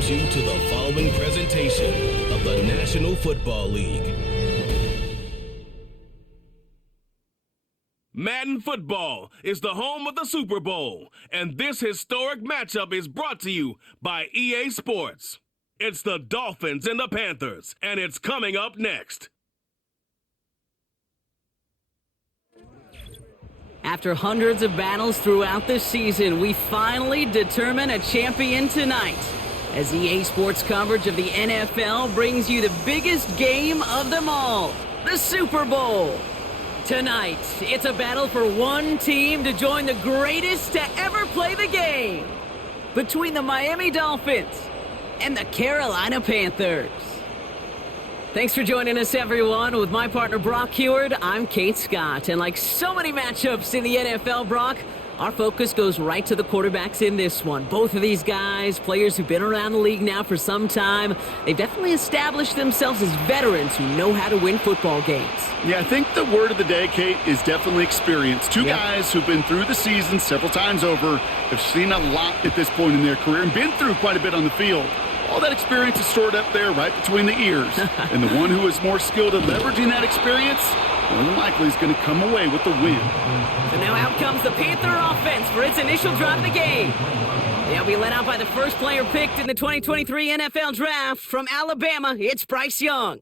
welcomes you to the following presentation of the National Football League. Madden Football is the home of the Super Bowl, and this historic matchup is brought to you by EA Sports. It's the Dolphins and the Panthers, and it's coming up next. After hundreds of battles throughout the season, we finally determine a champion tonight, as EA Sports coverage of the NFL brings you the biggest game of them all, the Super Bowl. Tonight, it's a battle for one team to join the greatest to ever play the game, between the Miami Dolphins and the Carolina Panthers. Thanks for joining us, everyone. With my partner, Brock Heward, I'm Kate Scott. And like so many matchups in the NFL, Brock, our focus goes right to the quarterbacks in this one. Both of these guys, players who've been around the league now for some time, they've definitely established themselves as veterans who know how to win football games. Yeah, I think the word of the day, Kate, is definitely experience. Two guys who've been through the season several times over, have seen a lot at this point in their career, and been through quite a bit on the field. All that experience is stored up there right between the ears. And the one who is more skilled at leveraging that experience, more than likely is going to come away with the win. So now out comes the Panther offense for its initial drive of the game. They'll be led out by the first player picked in the 2023 NFL Draft from Alabama. It's Bryce Young.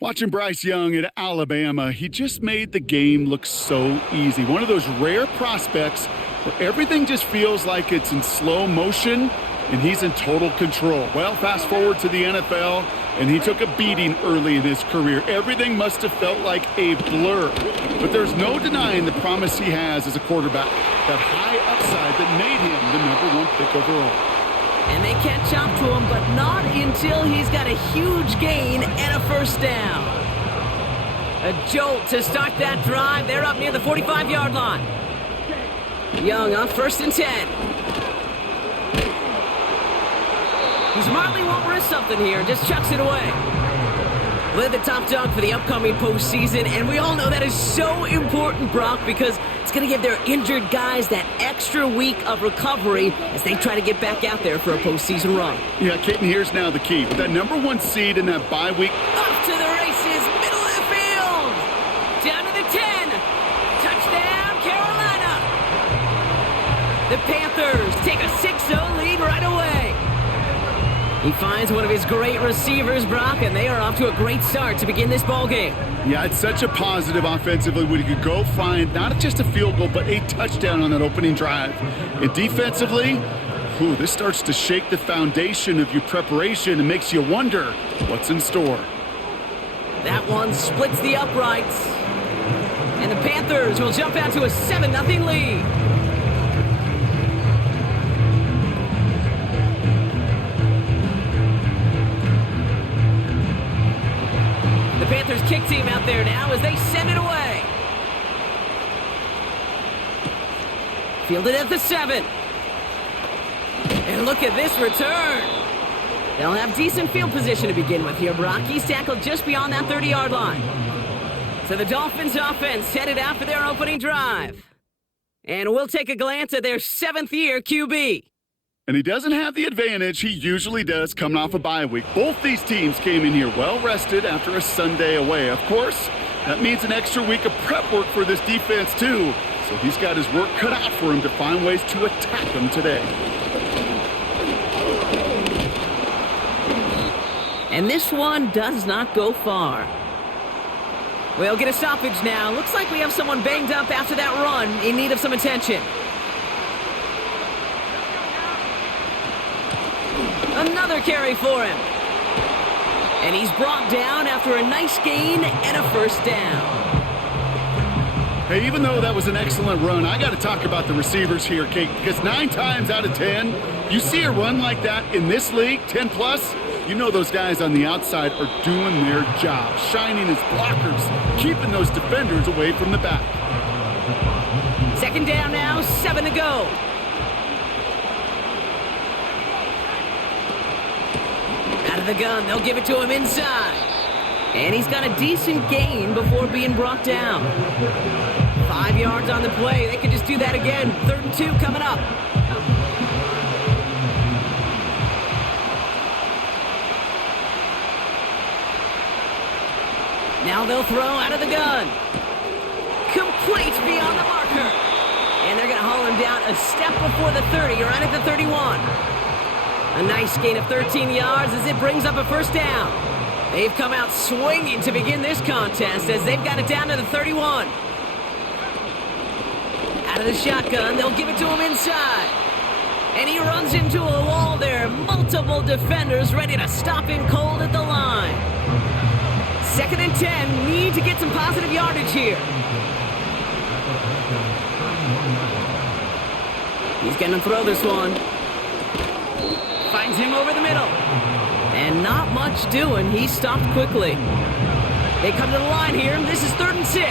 Watching Bryce Young at Alabama, he just made the game look so easy. One of those rare prospects where everything just feels like it's in slow motion, and he's in total control. Well, fast forward to the NFL, and he took a beating early in his career. Everything must have felt like a blur. But there's no denying the promise he has as a quarterback. That high upside that made him the #1 pick overall. And they catch up to him, but not until he's got a huge gain and a first down. A jolt to start that drive. They're up near the 45-yard line. Young on 1st and 10. He smartly won't risk something here, just chucks it away. Led the top dog for the upcoming postseason, and we all know that is so important, Brock, because it's going to give their injured guys that extra week of recovery as they try to get back out there for a postseason run. Yeah, Kate, and here's now the key. With that #1 seed in that bye week. Off to the races, middle of the field. Down to the 10. Touchdown, Carolina. The Panthers take a 6-0 lead right away. He finds one of his great receivers, Brock, and they are off to a great start to begin this ball game. Yeah, it's such a positive offensively when you could go find not just a field goal, but a touchdown on that opening drive. And defensively, this starts to shake the foundation of your preparation and makes you wonder what's in store. That one splits the uprights. And the Panthers will jump out to a 7-0 lead. The Panthers kick team out there now as they send it away. Fielded at the 7. And look at this return. They'll have decent field position to begin with here, Brock. He's tackled just beyond that 30-yard line. So the Dolphins offense headed out for their opening drive. And we'll take a glance at their 7th-year QB. And he doesn't have the advantage he usually does coming off a bye week. Both these teams came in here well-rested after a Sunday away. Of course, that means an extra week of prep work for this defense, too. So he's got his work cut out for him to find ways to attack them today. And this one does not go far. We'll get a stoppage now. Looks like we have someone banged up after that run in need of some attention. Another carry for him. And he's brought down after a nice gain and a first down. Hey, even though that was an excellent run, I got to talk about the receivers here, Kate, because 9 times out of 10, you see a run like that in this league, 10+, you know those guys on the outside are doing their job, shining as blockers, keeping those defenders away from the back. 2nd down now, 7 to go. Out of the gun, they'll give it to him inside. And he's got a decent gain before being brought down. 5 yards on the play. They could just do that again. 3rd and 2 coming up. Now they'll throw out of the gun. Complete beyond the marker. And they're going to haul him down a step before the 30, right at the 31. A nice gain of 13 yards as it brings up a first down. They've come out swinging to begin this contest as they've got it down to the 31. Out of the shotgun, they'll give it to him inside. And he runs into a wall there. Multiple defenders ready to stop him cold at the line. 2nd and 10, need to get some positive yardage here. He's going to throw this one. Finds him over the middle. And not much doing. He stopped quickly. They come to the line here. This is 3rd and 6.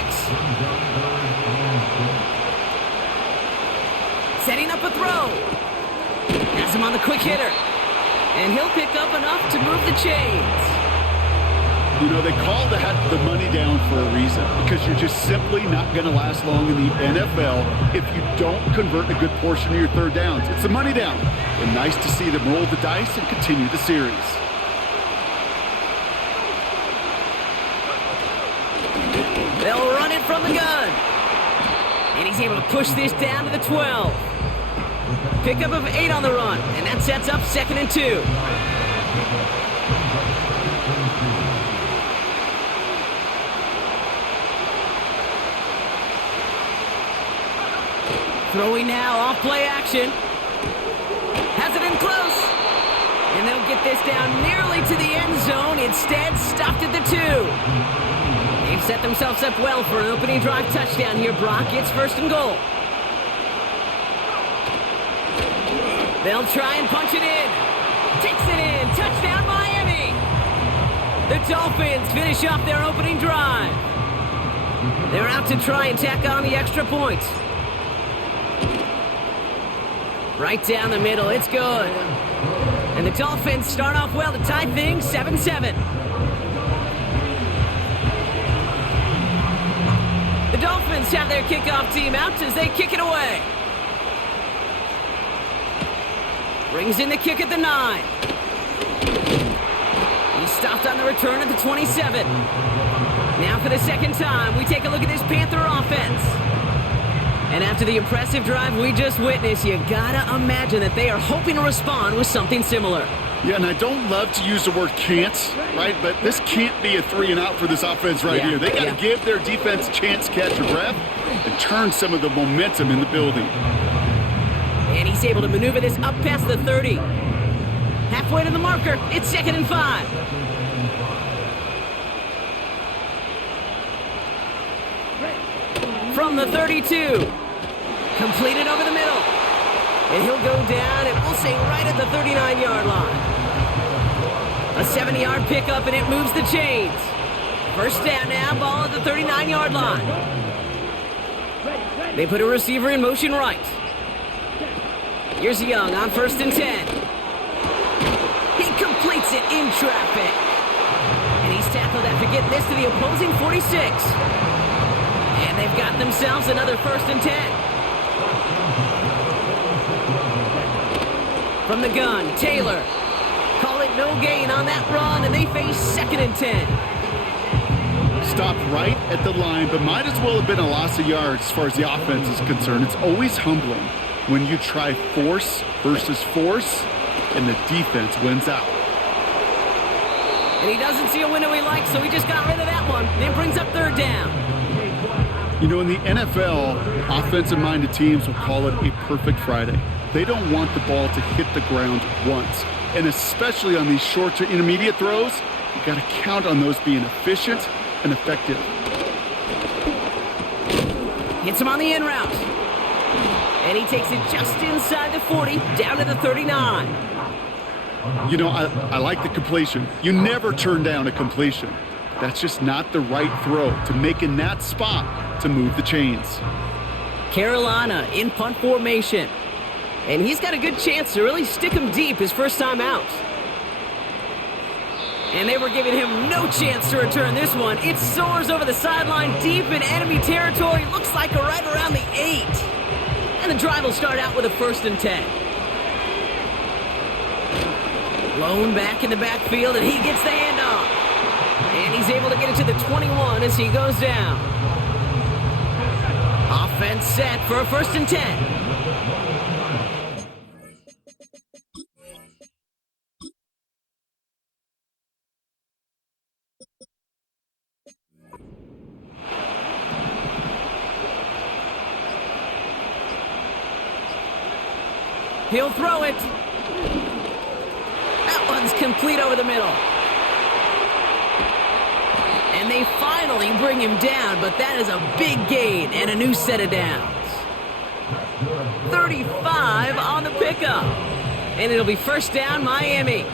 Setting up a throw. Has him on the quick hitter. And he'll pick up enough to move the chains. You know, they call that the money down for a reason, because you're just simply not going to last long in the NFL if you don't convert a good portion of your third downs. It's the money down. And nice to see them roll the dice and continue the series. They'll run it from the gun. And he's able to push this down to the 12. Pickup of 8 on the run. And that sets up 2nd and 2. Throwing now off play action. Has it in close. And they'll get this down nearly to the end zone. Instead, stopped at the 2. They've set themselves up well for an opening drive touchdown here, Brock. It's 1st and goal. They'll try and punch it in. Takes it in. Touchdown, Miami. The Dolphins finish off their opening drive. They're out to try and tack on the extra point. Right down the middle. It's good. And the Dolphins start off well to tie things 7-7. The Dolphins have their kickoff team out as they kick it away. Brings in the kick at the 9. He stopped on the return at the 27. Now for the second time, we take a look at this Panther offense. And after the impressive drive we just witnessed, you gotta imagine that they are hoping to respond with something similar. Yeah, and I don't love to use the word can't, right? But this can't be a 3 and out for this offense right here. They got to give their defense a chance to catch a breath and turn some of the momentum in the building. And he's able to maneuver this up past the 30. Halfway to the marker, it's 2nd and 5. From the 32. Completed over the middle. And he'll go down, and we'll say right at the 39-yard line. A 70-yard pickup, and it moves the chains. First down now, ball at the 39-yard line. They put a receiver in motion right. Here's Young on 1st and 10. He completes it in traffic. And he's tackled after getting this to the opposing 46. And they've got themselves another 1st and 10. From the gun, Taylor. Call it no gain on that run, and they face 2nd and 10. Stopped right at the line, but might as well have been a loss of yards as far as the offense is concerned. It's always humbling when you try force versus force, and the defense wins out. And he doesn't see a window he likes, so he just got rid of that one. And it brings up 3rd down. You know, in the NFL, offensive-minded teams will call it a perfect Friday. They don't want the ball to hit the ground once. And especially on these short to intermediate throws, you got to count on those being efficient and effective. Hits him on the in route. And he takes it just inside the 40, down to the 39. You know, I like the completion. You never turn down a completion. That's just not the right throw to make in that spot to move the chains. Carolina in punt formation. And he's got a good chance to really stick him deep his first time out. And they were giving him no chance to return this one. It soars over the sideline deep in enemy territory. Looks like right around the 8. And the drive will start out with a 1st and 10. Blown back in the backfield, and he gets the handoff. And he's he's able to get it to the 21 as he goes down. Offense set for a 1st and 10. He'll throw it. That one's complete over the middle. And they finally bring him down, but that is a big gain and a new set of downs. 35 on the pickup. And it'll be 1st down, Miami.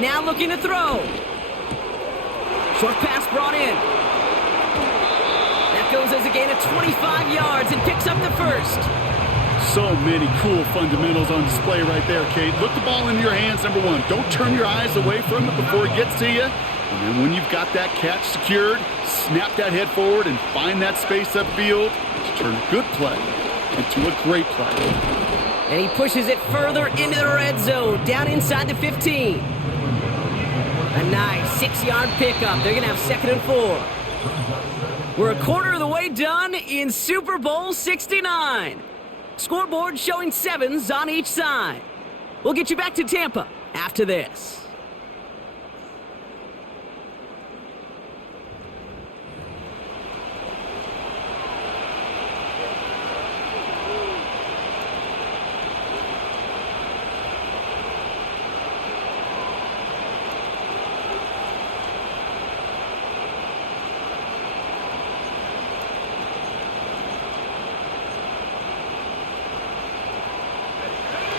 Now looking to throw. Short pass brought in. That goes as a gain of 25 yards and picks up the 1st. So many cool fundamentals on display right there, Kate. Look the ball into your hands, number one. Don't turn your eyes away from it before it gets to you. And then when you've got that catch secured, snap that head forward and find that space upfield to turn a good play into a great play. And he pushes it further into the red zone, down inside the 15. A nice 6-yard pickup. They're going to have 2nd and 4. We're a quarter of the way done in Super Bowl 69. Scoreboard showing 7s on each side. We'll get you back to Tampa after this.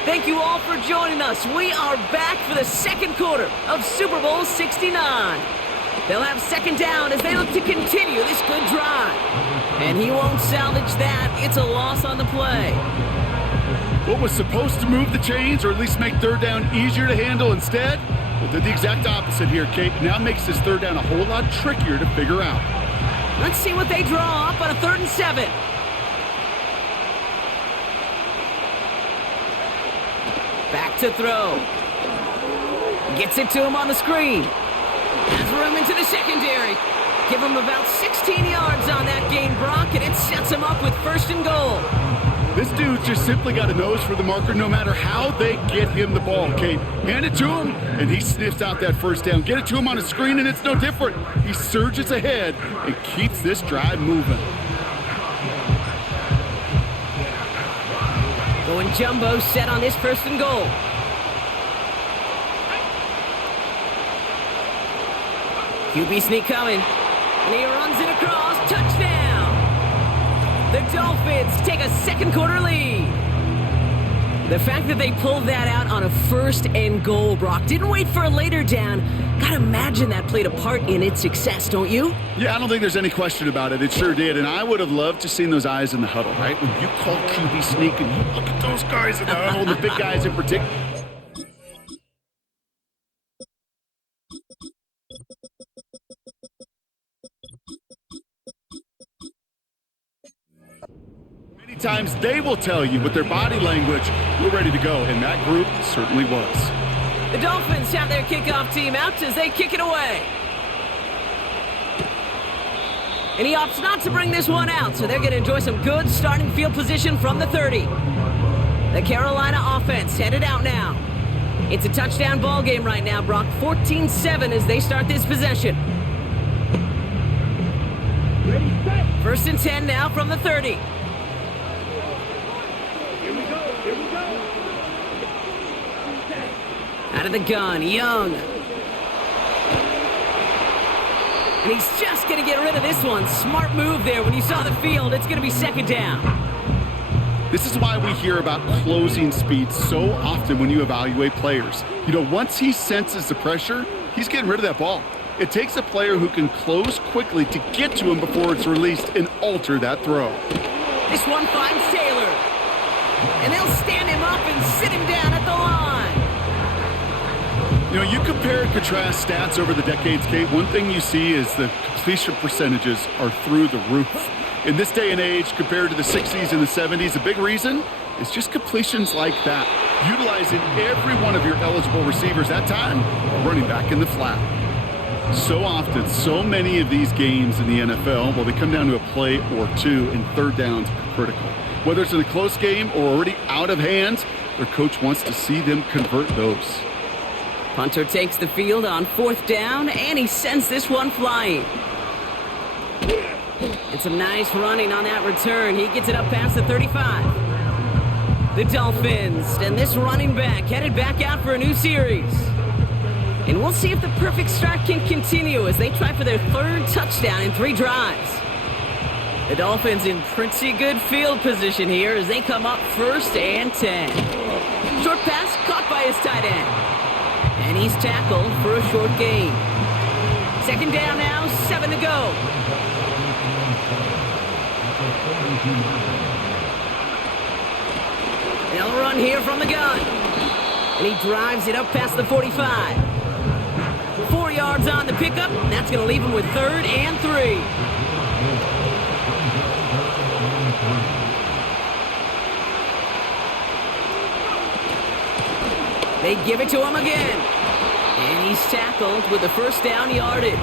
Thank you all for joining us. We are back for the 2nd quarter of Super Bowl 69. They'll have 2nd down as they look to continue this good drive. And he won't salvage that. It's a loss on the play. What was supposed to move the chains or at least make 3rd down easier to handle instead? Well, did the exact opposite here, Kate. Now makes this 3rd down a whole lot trickier to figure out. Let's see what they draw up on a 3rd and 7. Back to throw. Gets it to him on the screen. Has room into the secondary. Give him about 16 yards on that gain, Brock, and it sets him up with 1st and goal. This dude's just simply got a nose for the marker no matter how they get him the ball, Kate. Hand it to him, and he sniffs out that 1st down. Get it to him on a screen, and it's no different. He surges ahead and keeps this drive moving. Going jumbo set on this 1st and goal. QB sneak coming. And he runs it across. Touchdown! The Dolphins take a 2nd quarter lead. The fact that they pulled that out on a 1st and goal, Brock, didn't wait for a later down. Gotta imagine that played a part in its success, don't you? Yeah, I don't think there's any question about it. It sure did. And I would have loved to seen those eyes in the huddle, right? When you call QB sneak and you look at those guys in the huddle, the big guys in particular. Many times they will tell you with their body language, we're ready to go. And that group certainly was. The Dolphins have their kickoff team out as they kick it away. And he opts not to bring this one out, so they're going to enjoy some good starting field position from the 30. The Carolina offense headed out now. It's a touchdown ball game right now, Brock. 14-7 as they start this possession. 1st and 10 now from the 30. Out of the gun, Young. And he's just going to get rid of this one. Smart move there. When you saw the field, it's going to be 2nd down. This is why we hear about closing speed so often when you evaluate players. You know, once he senses the pressure, he's getting rid of that ball. It takes a player who can close quickly to get to him before it's released and alter that throw. This one finds Taylor. And they'll stand him up and sit him down at the line. You know, you compare and contrast stats over the decades, Kate. One thing you see is the completion percentages are through the roof. In this day and age, compared to the 60s and the 70s, a big reason is just completions like that. utilizing every one of your eligible receivers that time, running back in the flat. So often, so many of these games in the NFL, well, they come down to a play or two, and third downs are critical. Whether it's in a close game or already out of hand, their coach wants to see them convert those. Punter takes the field on 4th down, and he sends this one flying. And some nice running on that return. He gets it up past the 35. The Dolphins and this running back headed back out for a new series. And we'll see if the perfect start can continue as they try for their 3rd touchdown in 3 drives. The Dolphins in pretty good field position here as they come up 1st and 10. Short pass caught by his tight end. And he's tackled for a short gain. 2nd down now, 7 to go. They'll run here from the gun. And he drives it up past the 45. 4 yards on the pickup. That's going to leave him with 3rd and 3. They give it to him again. And he's tackled with the 1st down yardage.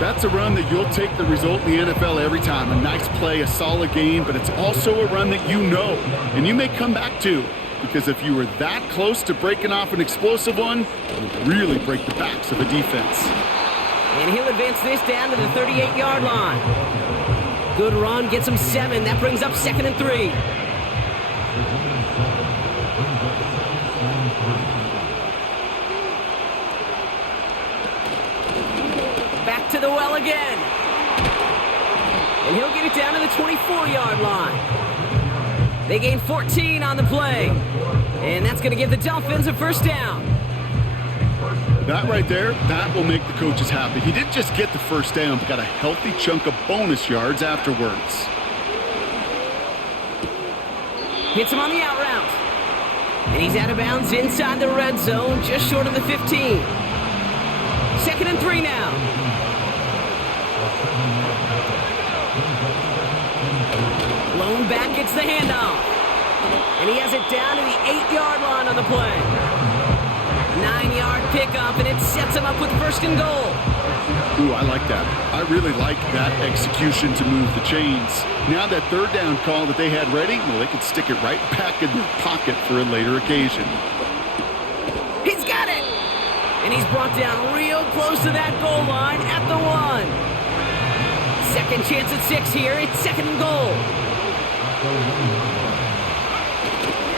That's a run that you'll take the result in the NFL every time. A nice play, a solid game, but it's also a run that you know and you may come back to. Because if you were that close to breaking off an explosive one, it would really break the backs of a defense. And he'll advance this down to the 38-yard line. Good run, gets him 7. That brings up 2nd and 3. Back to the well again. And he'll get it down to the 24-yard line. They gain 14 on the play. And that's going to give the Dolphins a 1st down. That right there, that will make the coaches happy. He didn't just get the 1st down, but got a healthy chunk of bonus yards afterwards. Hits him on the out route. And he's out of bounds inside the red zone, just short of the 15. 2nd and 3 now. Lone back gets the handoff. And he has it down to the 8-yard line on the play. 9-yard pickup, and it sets him up with 1st and goal. Ooh, I like that. I really like that execution to move the chains. Now that 3rd down call that they had ready, well, they could stick it right back in their pocket for a later occasion. He's got it! And he's brought down real close to that goal line at the 1. 2nd chance at 6 here. It's 2nd and goal.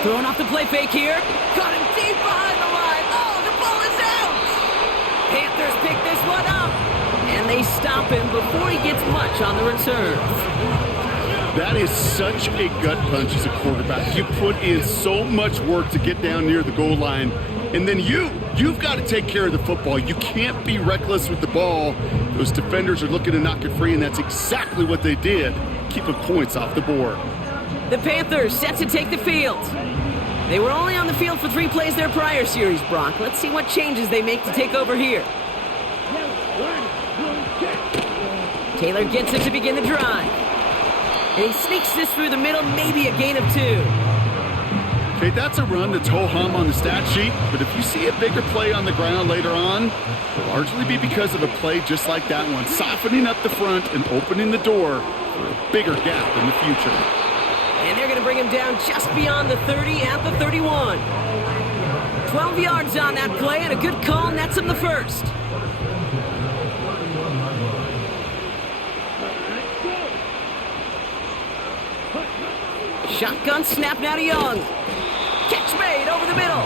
Throwing off the play fake here. Caught him deep behind the line. Oh, the ball is out! Panthers pick this one up. And they stop him before he gets much on the return. That is such a gut punch as a quarterback. You put in so much work to get down near the goal line. And then you've got to take care of the football. You can't be reckless with the ball. Those defenders are looking to knock it free, and that's exactly what they did, keeping points off the board. The Panthers set to take the field. They were only on the field for 3 plays their prior series, Brock. Let's see what changes they make to take over here. Taylor gets it to begin the drive. And he sneaks this through the middle, maybe a gain of 2. Okay, that's a run that's ho-hum on the stat sheet, but if you see a bigger play on the ground later on, it'll largely be because of a play just like that one, softening up the front and opening the door for a bigger gap in the future. And they're going to bring him down just beyond the 30 at the 31. 12 yards on that play, and a good call nets him the 1st. Shotgun snap now to Young. Catch made over the middle.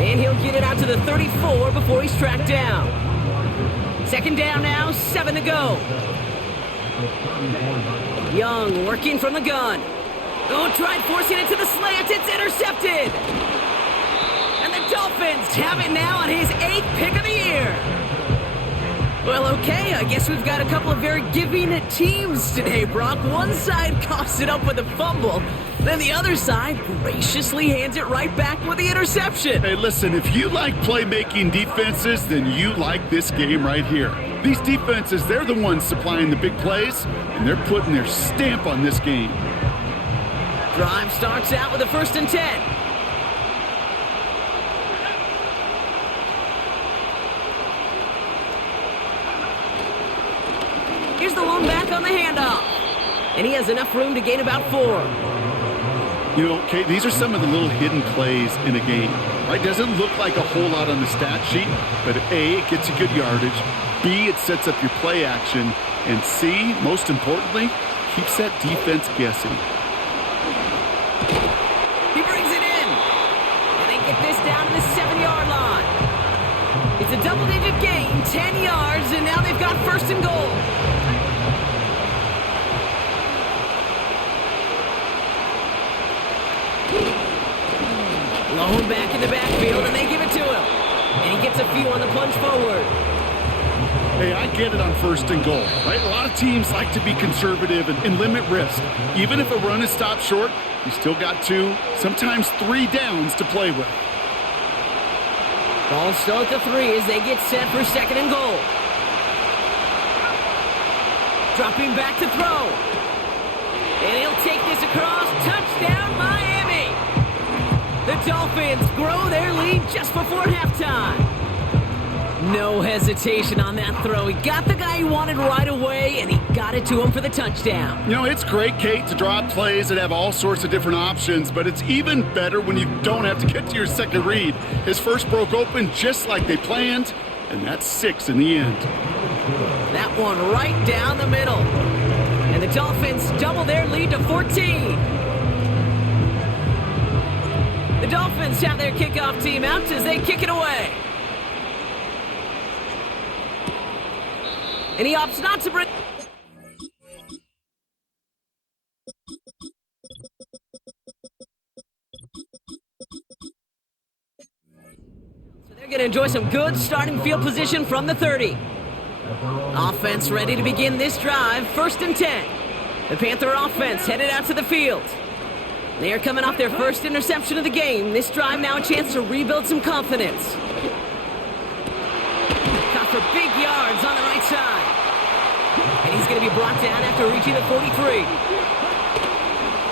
And he'll get it out to the 34 before he's tracked down. 2nd down now, 7 to go. Young working from the gun. Oh, tried forcing it to the slant. It's intercepted. And the Dolphins have it now on his 8th pick of the year. Well, okay, I guess we've got a couple of very giving teams today, Brock. One side coughs it up with a fumble, then the other side graciously hands it right back with the interception. Hey, listen, if you like playmaking defenses, then you like this game right here. These defenses, they're the ones supplying the big plays, and they're putting their stamp on this game. Drive starts out with a 1st and 10. Here's the lone back on the handoff. And he has enough room to gain about 4. You know, Kate, these are some of the little hidden plays in a game. Right? Doesn't look like a whole lot on the stat sheet, but A, it gets you good yardage. B, it sets up your play action. And C, most importantly, keeps that defense guessing. He brings it in. And they get this down to the 7-yard line. It's a double-digit gain, 10 yards, and now they've got 1st and goal. Lone back in the backfield, and they give it to him. And he gets a few on the plunge forward. Hey, I get it on 1st and goal, right? A lot of teams like to be conservative and limit risk. Even if a run is stopped short, you still got 2, sometimes 3 downs to play with. Ball still at the 3 as they get set for 2nd and goal. Dropping back to throw. And he'll take this across. Touchdown, Miami! The Dolphins grow their lead just before halftime. No hesitation on that throw. He got the guy he wanted right away, and he got it to him for the touchdown. You know, it's great, Kate, to draw plays that have all sorts of different options, but it's even better when you don't have to get to your second read. His first broke open just like they planned, and that's 6 in the end. That one right down the middle. And the Dolphins double their lead to 14. The Dolphins have their kickoff team out as they kick it away. And he opts not to bring... So they're going to enjoy some good starting field position from the 30. Offense ready to begin this drive, 1st and 10. The Panther offense headed out to the field. They are coming off their first interception of the game. This drive now a chance to rebuild some confidence. Caught for big yards on the right side. And he's going to be brought down after reaching the 43.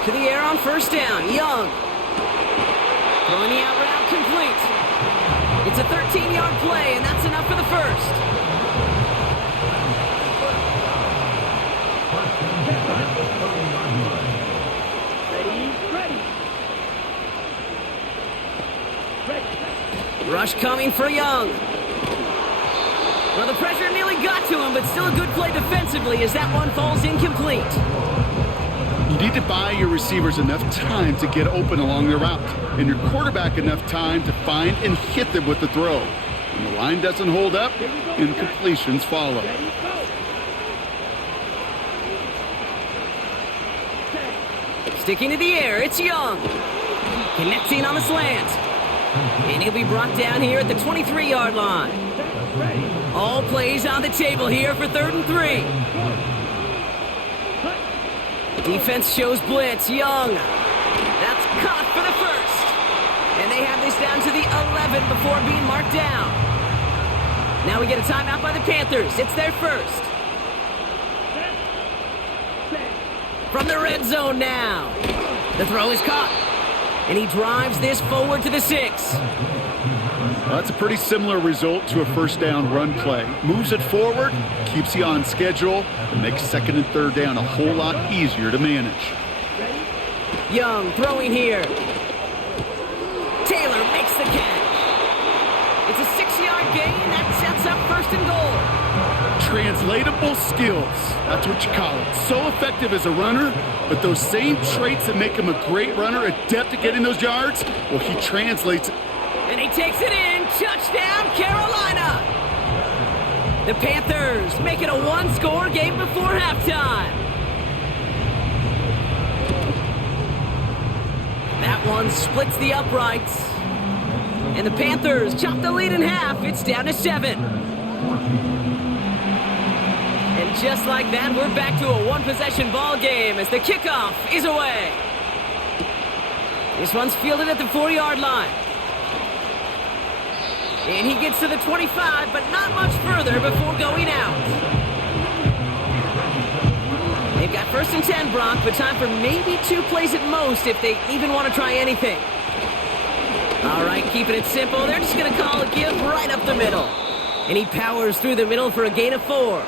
To the air on 1st down, Young. Throwing the out route complete. It's a 13-yard play, and that's enough for the 1st. Rush coming for Young. Well, the pressure nearly got to him, but still a good play defensively as that one falls incomplete. You need to buy your receivers enough time to get open along their route, and your quarterback enough time to find and hit them with the throw. When the line doesn't hold up, incompletions follow. Sticking to the air, it's Young. Connecting on the slant. And he'll be brought down here at the 23-yard line. All plays on the table here for 3rd and 3. Defense shows blitz. Young. That's caught for the 1st. And they have this down to the 11 before being marked down. Now we get a timeout by the Panthers. It's their 1st. From the red zone now. The throw is caught. And he drives this forward to the 6. Well, that's a pretty similar result to a 1st down run play. Moves it forward, keeps you on schedule, and makes 2nd and 3rd down a whole lot easier to manage. Young throwing here. Taylor makes the catch. It's a 6-yard gain that sets up 1st and goal. Translatable skills, that's what you call it. So effective as a runner, but those same traits that make him a great runner, adept at getting those yards, well, he translates it. And he takes it in. Touchdown, Carolina. The Panthers make it a 1-score game before halftime. That one splits the uprights. And the Panthers chop the lead in half. It's down to 7. And just like that, we're back to a 1-possession ball game as the kickoff is away. This one's fielded at the 4-yard line. And he gets to the 25, but not much further before going out. They've got 1st and 10, Brock, but time for maybe 2 plays at most if they even want to try anything. All right, keeping it simple. They're just going to call a give right up the middle. And he powers through the middle for a gain of 4.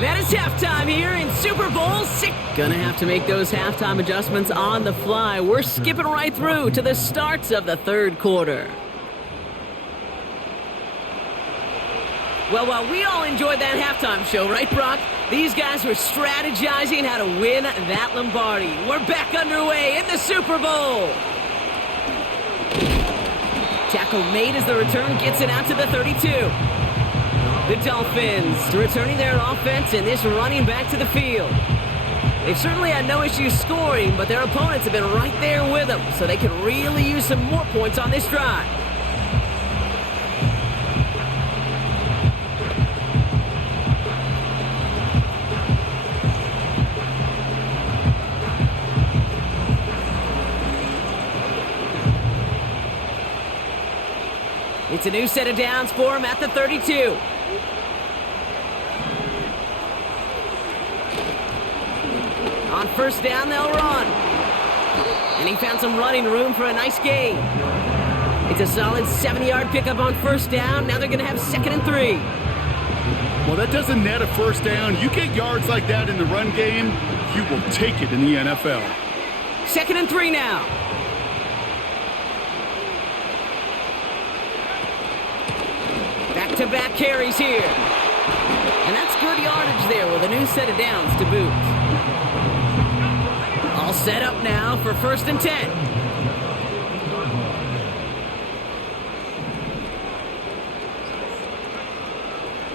That is halftime here in Super Bowl 6. Gonna have to make those halftime adjustments on the fly. We're skipping right through to the starts of the third quarter. Well, while we all enjoyed that halftime show, right, Brock? These guys were strategizing how to win that Lombardi. We're back underway in the Super Bowl. Tackle made as the return gets it out to the 32. The Dolphins returning their offense and this running back to the field. They've certainly had no issues scoring, but their opponents have been right there with them, so they can really use some more points on this drive. It's a new set of downs for him at the 32. On first down, they'll run. And he found some running room for a nice gain. It's a solid 70-yard pickup on first down. Now they're going to have 2nd and 3. Well, that doesn't net a first down. You get yards like that in the run game, you will take it in the NFL. 2nd and 3 now. Back-to-back carries here. And that's good yardage there with a new set of downs to boot. All set up now for 1st and 10.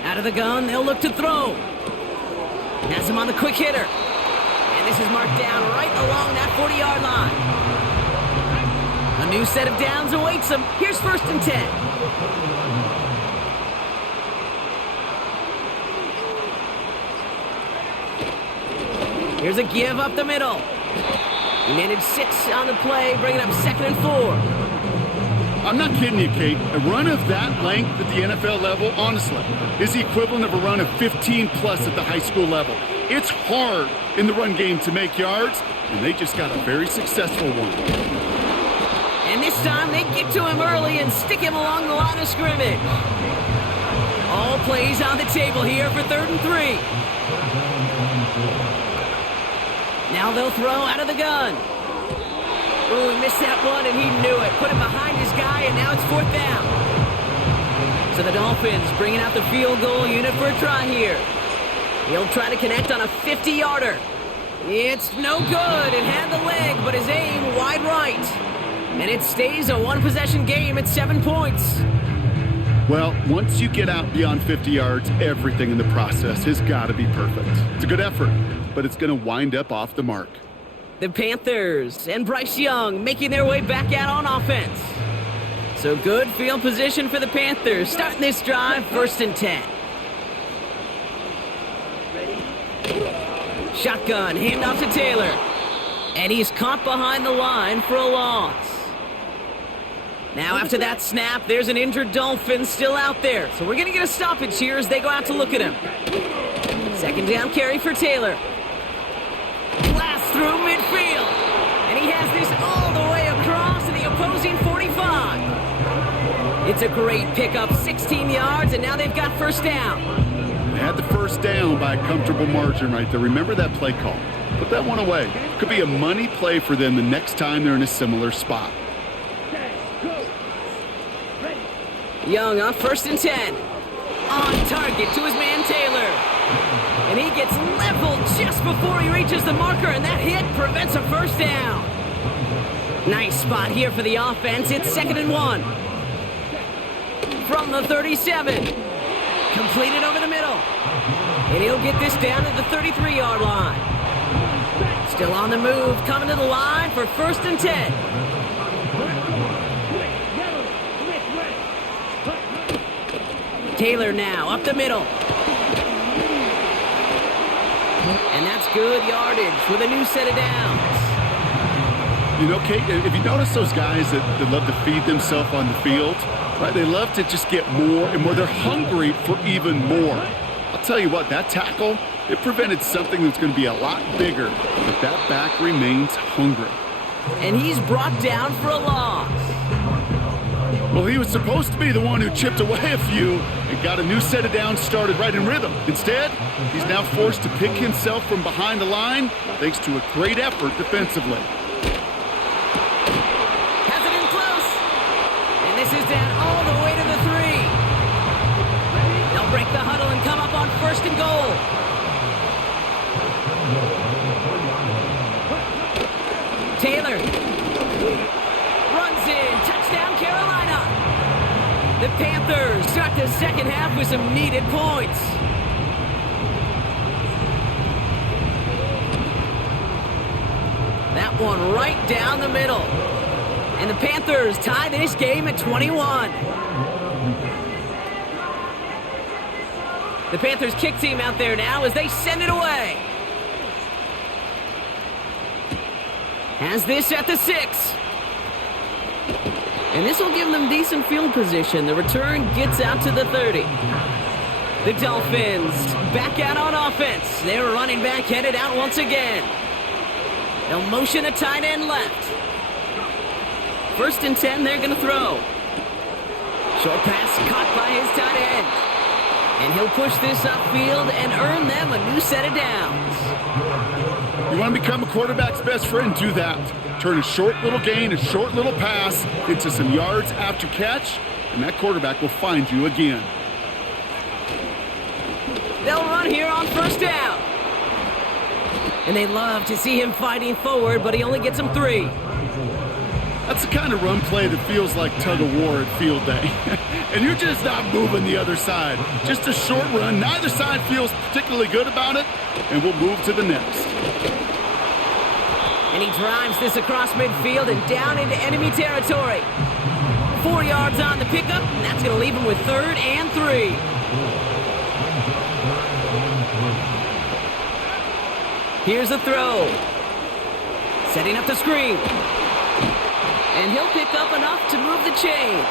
Out of the gun, they'll look to throw. Has him on the quick hitter. And this is marked down right along that 40-yard line. A new set of downs awaits him. Here's 1st and 10. Here's a give up the middle. He netted 6 on the play, bringing up 2nd and 4. I'm not kidding you, Kate. A run of that length at the NFL level, honestly, is the equivalent of a run of 15-plus at the high school level. It's hard in the run game to make yards, and they just got a very successful one. And this time they get to him early and stick him along the line of scrimmage. All plays on the table here for 3rd and 3. Now they'll throw out of the gun. Ooh, he missed that one, and he knew it. Put it behind his guy, and now it's 4th down. So the Dolphins bringing out the field goal unit for a try here. He'll try to connect on a 50-yarder. It's no good. It had the leg, but his aim wide right. And it stays a one-possession game at 7 points. Well, once you get out beyond 50 yards, everything in the process has got to be perfect. It's a good effort, but it's going to wind up off the mark. The Panthers and Bryce Young making their way back out on offense. So good field position for the Panthers. Starting this drive, 1st and 10. Shotgun, handoff to Taylor. And he's caught behind the line for a loss. Now after that snap, there's an injured Dolphin still out there. So we're going to get a stoppage here as they go out to look at him. 2nd down carry for Taylor. Blast through midfield. And he has this all the way across to the opposing 45. It's a great pickup, 16 yards, and now they've got 1st down. They had the 1st down by a comfortable margin right there. Remember that play call. Put that one away. Could be a money play for them the next time they're in a similar spot. Young on 1st and 10. On target to his man Taylor. And he gets leveled just before he reaches the marker, and that hit prevents a 1st down. Nice spot here for the offense. It's 2nd and 1. From the 37. Completed over the middle. And he'll get this down to the 33-yard line. Still on the move, coming to the line for 1st and 10. Taylor now up the middle. And that's good yardage with a new set of downs. You know, Kate, if you notice those guys that love to feed themselves on the field, right? They love to just get more and more. They're hungry for even more. I'll tell you what, that tackle, it prevented something that's going to be a lot bigger, but that back remains hungry. And he's brought down for a loss. Well, he was supposed to be the one who chipped away a few and got a new set of downs started right in rhythm. Instead, he's now forced to pick himself from behind the line thanks to a great effort defensively. Has it in close. And this is down all the way to the 3. They'll break the huddle and come up on 1st and goal. Taylor runs in. Touchdown, Carolina. The Panthers start the second half with some needed points. That one right down the middle. And the Panthers tie this game at 21. The Panthers kick team out there now as they send it away. Has this at the 6. And this will give them decent field position. The return gets out to the 30. The Dolphins back out on offense. Their running back headed out once again. They'll motion a tight end left. 1st and 10, they're going to throw. Short pass caught by his tight end. And he'll push this upfield and earn them a new set of downs. You want to become a quarterback's best friend, do that. Turn a short little gain, a short little pass into some yards after catch, and that quarterback will find you again. They'll run here on 1st down. And they love to see him fighting forward, but he only gets them 3. That's the kind of run play that feels like tug-of-war at field day. And you're just not moving the other side. Just a short run. Neither side feels particularly good about it, and we'll move to the next. And he drives this across midfield and down into enemy territory. 4 yards on the pickup, and that's going to leave him with 3rd and 3. Here's a throw. Setting up the screen. And he'll pick up enough to move the chains.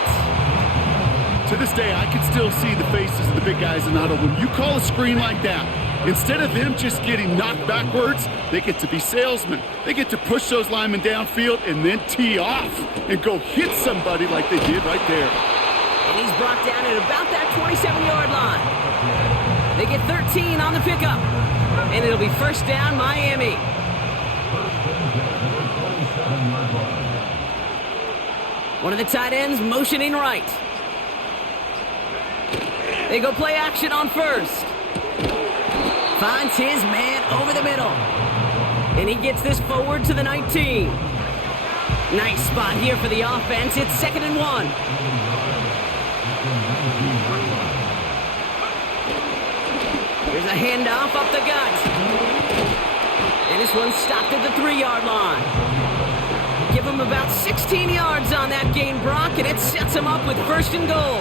To this day, I can still see the faces of the big guys in the huddle. When you call a screen like that, instead of them just getting knocked backwards, they get to be salesmen. They get to push those linemen downfield and then tee off and go hit somebody like they did right there. And he's brought down at about that 27-yard line. They get 13 on the pickup. And it'll be 1st down, Miami. One of the tight ends motioning right. They go play action on 1st. Finds his man over the middle. And he gets this forward to the 19. Nice spot here for the offense. It's 2nd and 1. Here's a handoff up the gut. And this one's stopped at the 3-yard line. Give him about 16 yards on that gain, Brock, and it sets him up with 1st and goal.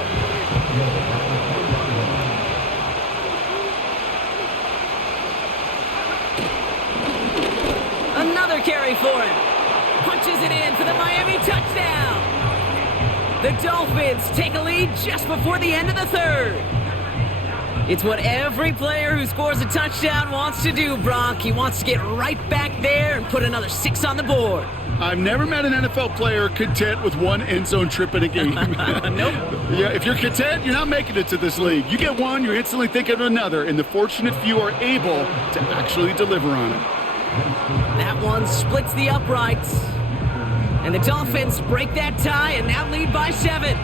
Another carry for him. Punches it in for the Miami touchdown. The Dolphins take a lead just before the end of the 3rd. It's what every player who scores a touchdown wants to do, Brock. He wants to get right back there and put another 6 on the board. I've never met an NFL player content with one end zone trip in a game. Nope. Yeah, if you're content, you're not making it to this league. You get one, you're instantly thinking of another, and the fortunate few are able to actually deliver on it. That one splits the uprights. And the Dolphins break that tie and now lead by 7.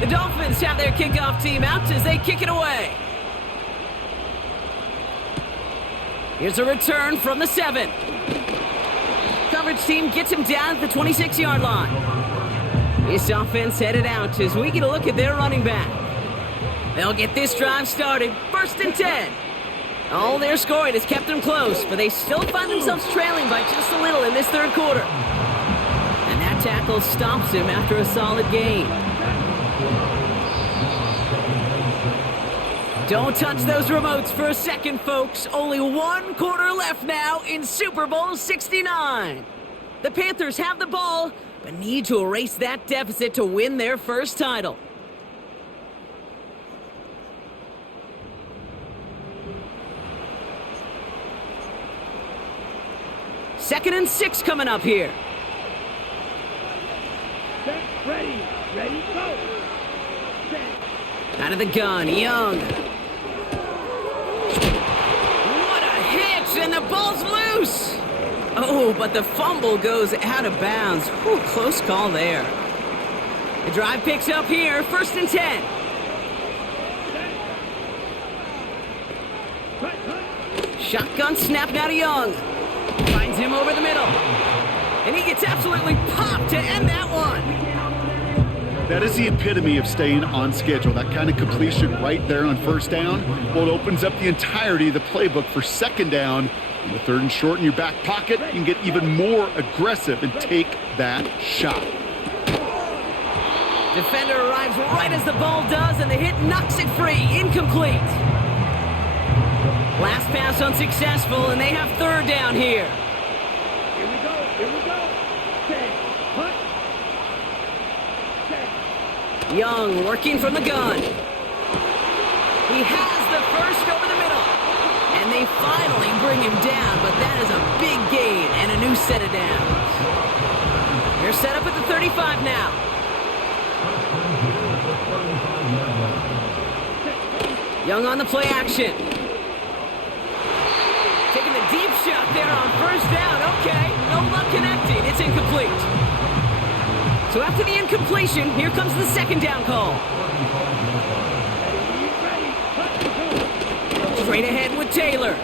The Dolphins have their kickoff team out as they kick it away. Here's a return from the 7. Coverage team gets him down at the 26-yard line. This offense headed out as we get a look at their running back. They'll get this drive started. 1st and 10. All their scoring has kept them close, but they still find themselves trailing by just a little in this 3rd quarter. And that tackle stops him after a solid gain. Don't touch those remotes for a second, folks. Only 1 quarter left now in Super Bowl 69. The Panthers have the ball, but need to erase that deficit to win their first title. Second and 6 coming up here. Set, ready, go. Out of the gun, Young. What a hit, and the ball's loose. Oh, but the fumble goes out of bounds. Whew, close call there. The drive picks up here, 1st and 10. Shotgun snap now to Young. Finds him over the middle. And he gets absolutely popped to end that one. That is the epitome of staying on schedule. That kind of completion right there on 1st down. Well, it opens up the entirety of the playbook for 2nd down. And with 3rd and short in your back pocket, you can get even more aggressive and take that shot. Defender arrives right as the ball does, and the hit knocks it free. Incomplete. Last pass unsuccessful, and they have 3rd down here. Here we go. Set. Punt. Set. Young working from the gun. He has the first over the middle. And they finally bring him down, but that is a big gain and a new set of downs. They're set up at the 35 now. Young on the play action. Taking the deep shot there on 1st down. Okay, no luck connecting. It's incomplete. So after the incompletion, here comes the 2nd down call. Straight ahead with Taylor.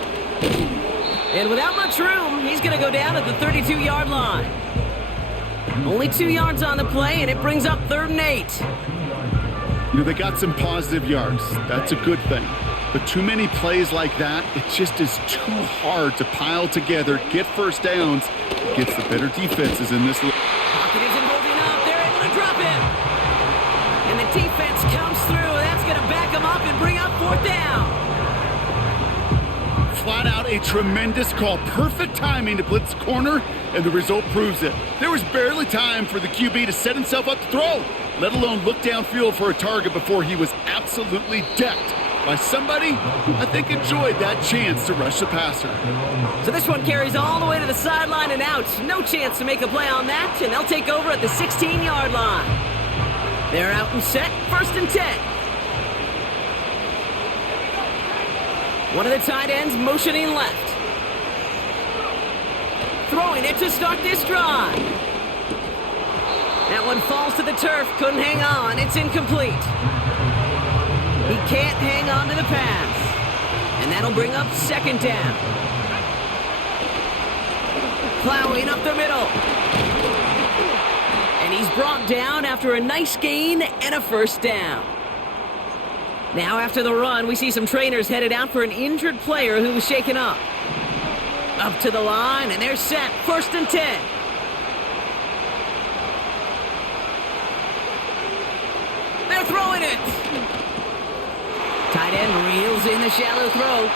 And without much room, he's going to go down at the 32-yard line. Only 2 yards on the play, and it brings up 3rd and 8. You know, they got some positive yards. That's a good thing. But too many plays like that, it just is too hard to pile together, get 1st downs, gets the better defenses in this. Pocket isn't holding up. They're able to drop him. And the defense comes through. That's going to back him up and bring up 4th down. Flat out a tremendous call. Perfect timing to blitz the corner, and the result proves it. There was barely time for the QB to set himself up to throw, let alone look downfield for a target before he was absolutely decked by somebody who I think enjoyed that chance to rush the passer. So this one carries all the way to the sideline and out. No chance to make a play on that, and they'll take over at the 16-yard line. They're out and set, 1st and 10. One of the tight ends motioning left. Throwing it to start this drive. That one falls to the turf, couldn't hang on, it's incomplete. He can't hang on to the pass. And that'll bring up 2nd down. Plowing up the middle. And he's brought down after a nice gain and a 1st down. Now after the run, we see some trainers headed out for an injured player who was shaken up. Up to the line, and they're set. 1st and 10. They're throwing it. Tight end reels in the shallow throw.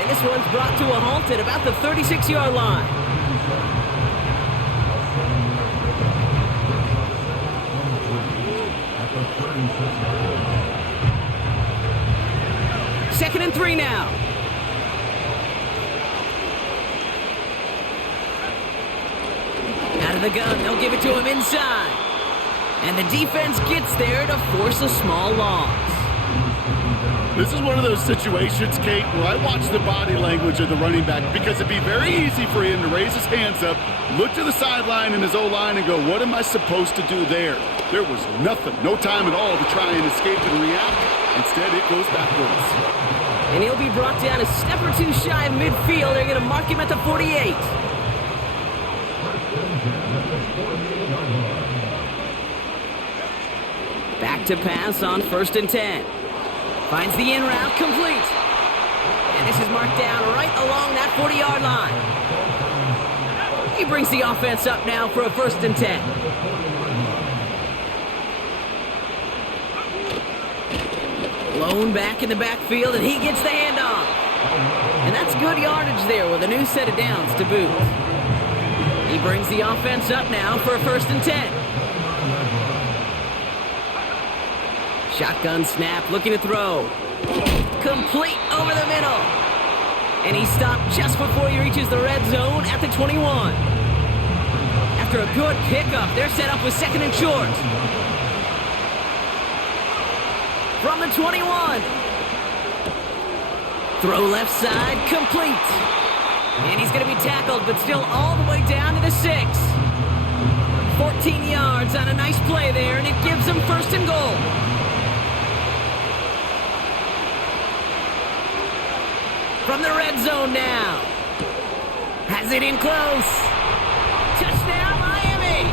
And this one's brought to a halt at about the 36-yard line. Second and 3 now. Out of the gun, they'll give it to him inside. And the defense gets there to force a small loss. This is one of those situations, Kate, where I watch the body language of the running back because it'd be very easy for him to raise his hands up, look to the sideline in his O-line and go, what am I supposed to do there? There was nothing, no time at all to try and escape and react. Instead, it goes backwards. And he'll be brought down a step or two shy of midfield. They're going to mark him at the 48. Back to pass on 1st and 10. Finds the in route complete. And this is marked down right along that 40-yard line. He brings the offense up now for a 1st and 10. Blown back in the backfield, and he gets the handoff. And that's good yardage there with a new set of downs to boot. He brings the offense up now for a 1st and 10. Shotgun snap, looking to throw. Complete over the middle. And he stopped just before he reaches the red zone at the 21. After a good pickup, they're set up with 2nd and short. from the 21. Throw left side, complete. And he's going to be tackled, but still all the way down to the 6. 14 yards on a nice play there, and it gives them first and goal. From the red zone now. Has it in close. Touchdown, Miami!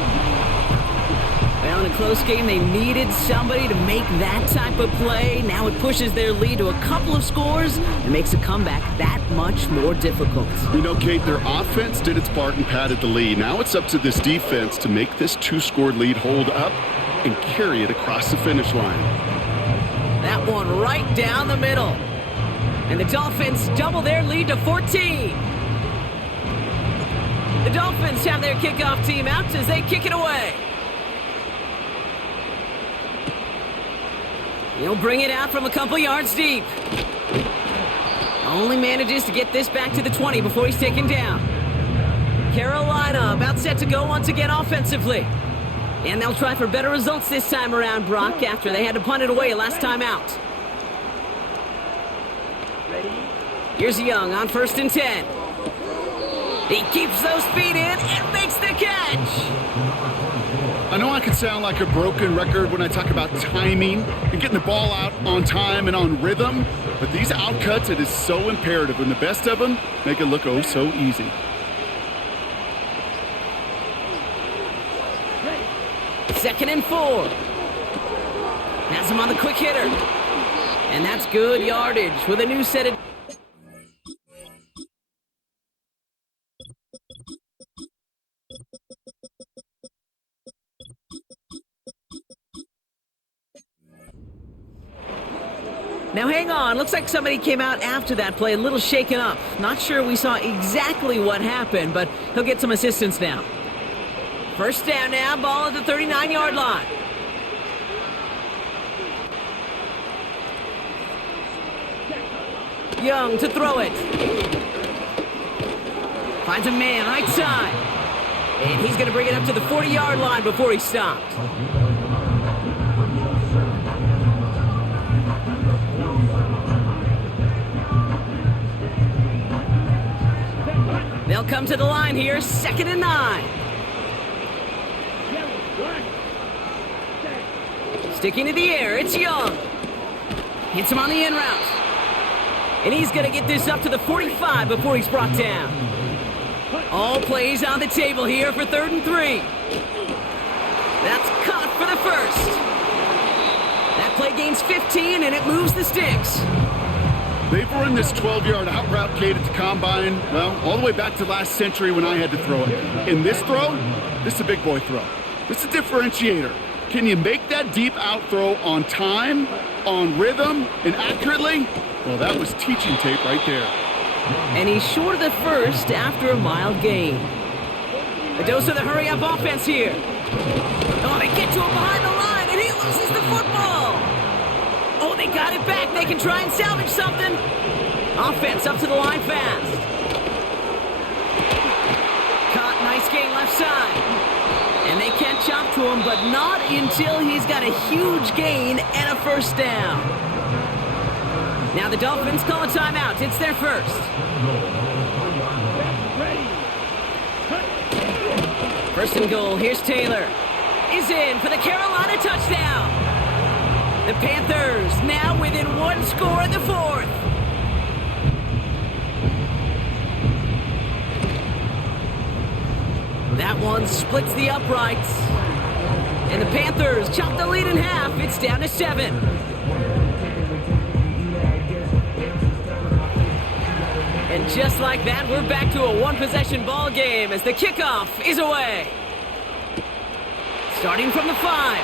Well, in a close game, they needed somebody to make that type of play. Now it pushes their lead to a couple of scores and makes a comeback that much more difficult. You know, Kate, their offense did its part and padded the lead. Now it's up to this defense to make this 2-score lead hold up and carry it across the finish line. That one right down the middle. And the Dolphins double their lead to 14. The Dolphins have their kickoff team out as they kick it away. He'll bring it out from a couple yards deep. Only manages to get this back to the 20 before he's taken down. Carolina about set to go once again offensively. And they'll try for better results this time around, Brock, after they had to punt it away last time out. Here's Young on 1st and 10. He keeps those feet in and makes the catch. I know I can sound like a broken record when I talk about timing and getting the ball out on time and on rhythm, but these outcuts, it is so imperative, and the best of them make it look oh so easy. Second and 4. Has him on the quick hitter. And that's good yardage with a new set of... Now hang on, looks like somebody came out after that play a little shaken up. Not sure we saw exactly what happened, but he'll get some assistance now. First down now, ball at the 39-yard line. Young to throw it. Finds a man right side. And he's going to bring it up to the 40-yard line before he's stopped. They'll come to the line here, 2nd and 9. Sticking to the air, it's Young. Hits him on the in route. And he's going to get this up to the 45 before he's brought down. All plays on the table here for 3rd and 3. That's caught for the first. That play gains 15, and it moves the sticks. They've run this 12-yard out route, Kate, at the combine, well, all the way back to last century when I had to throw it. In this throw, this is a big boy throw. This is a differentiator. Can you make that deep out throw on time, on rhythm, and accurately? Well, that was teaching tape right there. And he's short of the first after a mild gain. A dose of the hurry-up offense here. Oh, they get to him behind the line, and he loses the football. Oh, they got it back. They can try and salvage something. Offense up to the line fast. Caught, nice gain left side. And they can't chop to him, but not until he's got a huge gain and a first down. Now the Dolphins call a timeout. It's their first. First and goal. Here's Taylor. Is in for the Carolina touchdown. The Panthers now within 1 score in the 4th. That one splits the uprights. And the Panthers chop the lead in half. It's down to 7. And just like that, we're back to a one-possession ball game as the kickoff is away. Starting from the 5.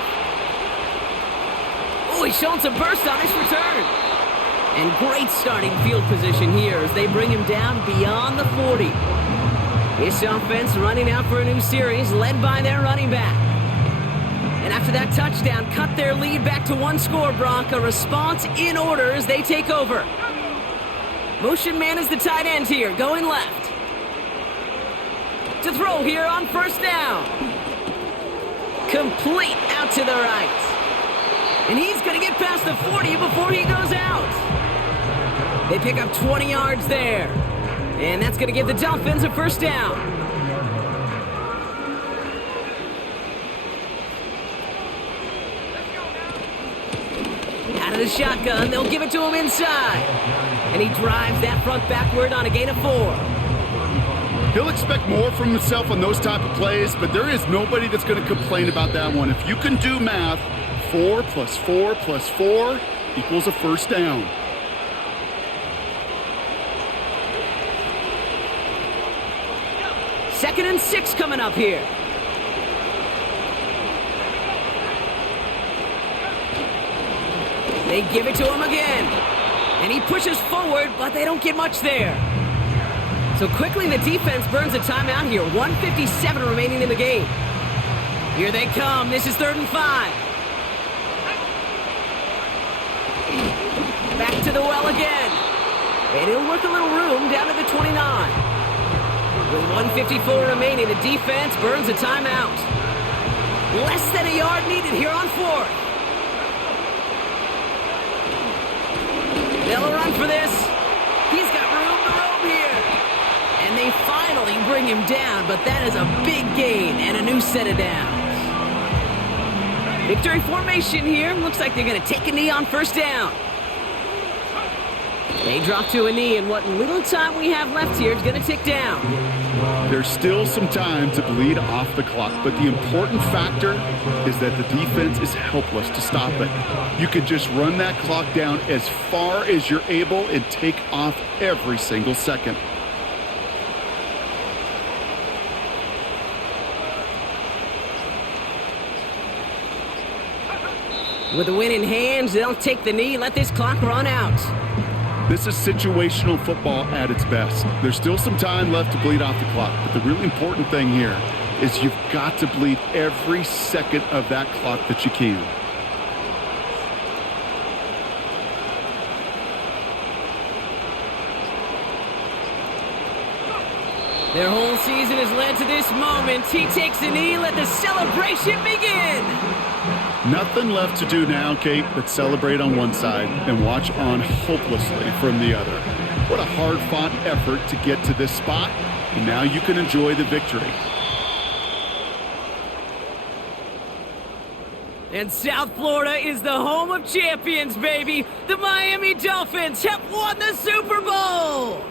Oh, he's showing some burst on his return. And great starting field position here as they bring him down beyond the 40. This offense running out for a new series, led by their running back. And after that touchdown, cut their lead back to 1 score, Brock. A response in order as they take over. Motion man is the tight end here, going left. To throw here on first down. Complete out to the right. And he's going to get past the 40 before he goes out. They pick up 20 yards there. And that's going to give the Dolphins a first down. Out of the shotgun, they'll give it to him inside. And he drives that front backward on a gain of 4. He'll expect more from himself on those type of plays, but there is nobody that's going to complain about that one. If you can do math, 4 plus 4 plus 4 equals a first down. Second and 6 coming up here. They give it to him again. And he pushes forward, but they don't get much there. So quickly the defense burns a timeout here. 1:57 remaining in the game. Here they come. This is 3rd and 5. Back to the well again. And he'll work a little room down to the 29. With 1:54 remaining, the defense burns a timeout. Less than a yard needed here on 4th. They'll run for this. He's got room to roam here. And they finally bring him down, but that is a big gain and a new set of downs. Victory formation here. Looks like they're going to take a knee on first down. They drop to a knee, and what little time we have left here is going to tick down. There's still some time to bleed off the clock, but the important factor is that the defense is helpless to stop it. You can just run that clock down as far as you're able and take off every single second. With the win in hands, they'll take the knee, let this clock run out. This is situational football at its best. There's still some time left to bleed off the clock, but the really important thing here is you've got to bleed every second of that clock that you can. Their whole season has led to this moment. He takes a knee, let the celebration begin. Nothing left to do now, Kate, but celebrate on one side and watch on hopelessly from the other. What a hard-fought effort to get to this spot, and now you can enjoy the victory. And South Florida is the home of champions, baby. The Miami Dolphins have won the Super Bowl.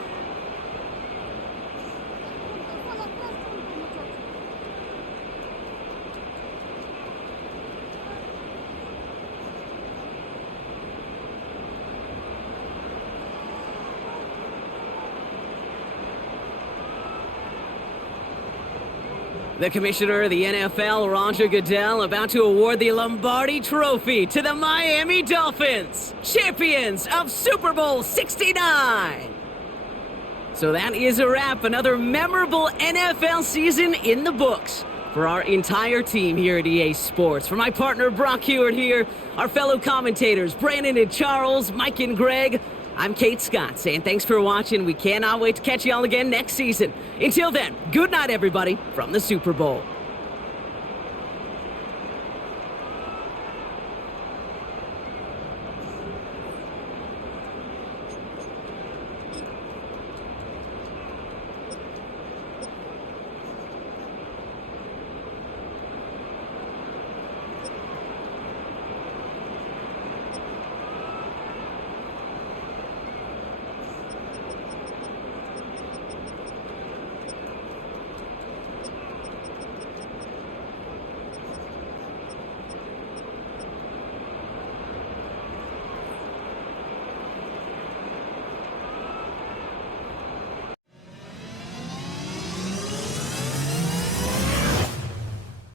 The commissioner of the NFL, Roger Goodell, about to award the Lombardi Trophy to the Miami Dolphins, champions of Super Bowl 69. So that is a wrap. Another memorable NFL season in the books for our entire team here at EA Sports. For my partner, Brock Hewitt here, our fellow commentators, Brandon and Charles, Mike and Greg, I'm Kate Scott saying thanks for watching. We cannot wait to catch y'all again next season. Until then, good night, everybody, from the Super Bowl.